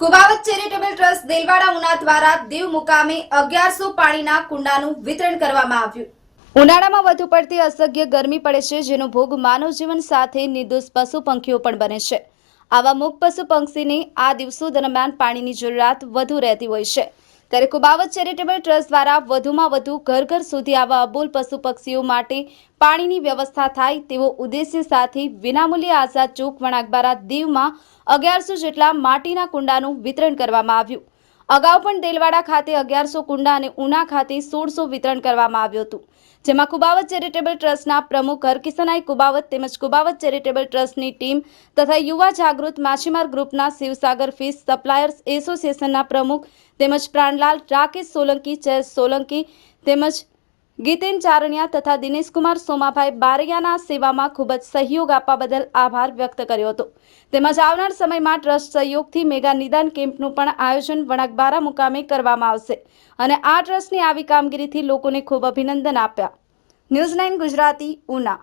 કુવાવત charitable trust Delwada Una દ્વારા દીવ મુકામે અગિયારસો પાણીના કુંડાનું વિતરણ કરવામાં આવ્યું. ઉનાળામાં વધુ પડતી અસહ્ય ગરમી પડે છે, જેનો ભોગ માનવ જીવન સાથે નિર્દોષ પશુ પંખીઓ પણ બને છે. આવા મુખ પશુ પંખીને આ દિવસો દરમિયાન પાણીની જરૂરિયાત વધુ રહેતી હોય છે. ત્યારે કુબાવત ચેરિટેબલ ટ્રસ્ટ દ્વારા વધુમાં વધુ ઘર ઘર સુધી આવા અબોલ પશુ પક્ષીઓ માટે પાણીની વ્યવસ્થા થાય તેવો ઉદ્દેશ્ય સાથે વિનામૂલ્યે આઝાદ ચોક વણાકબારા દીવમાં અગિયારસો જેટલા માટીના કુંડાનું વિતરણ કરવામાં આવ્યું. અગાઉ પણ દેલવાડા ખાતે અગિયારસો કુંડા અને ઉના ખાતે સોળસો વિતરણ કરવામાં આવ્યું હતું, જેમાં કુબાવત ચેરિટેબલ ટ્રસ્ટના પ્રમુખ હરકિશનાઈ કુબાવત તેમજ કુબાવત ચેરિટેબલ ટ્રસ્ટની ટીમ તથા યુવા જાગૃત માછીમાર ગ્રુપના શિવસાગર ફિશ સપ્લાયર્સ એસોસિએશનના પ્રમુખ તેમજ પ્રાણલાલ રાકેશ સોલંકી, જયેશ સોલંકી તેમજ ગીતેન ચારણિયા તથા દિનેશકુમાર સોમાભાઈ બારૈયાના સેવામાં ખૂબ જ સહયોગ આપવા બદલ આભાર વ્યક્ત કર્યો હતો. તેમજ આવનાર સમયમાં ટ્રસ્ટ સહયોગથી મેગા નિદાન કેમ્પનું પણ આયોજન વણાકબારા મુકામે કરવામાં આવશે અને આ ટ્રસ્ટની આવી કામગીરીથી લોકોને ખૂબ અભિનંદન આપ્યા. News nine Gujarati, Una.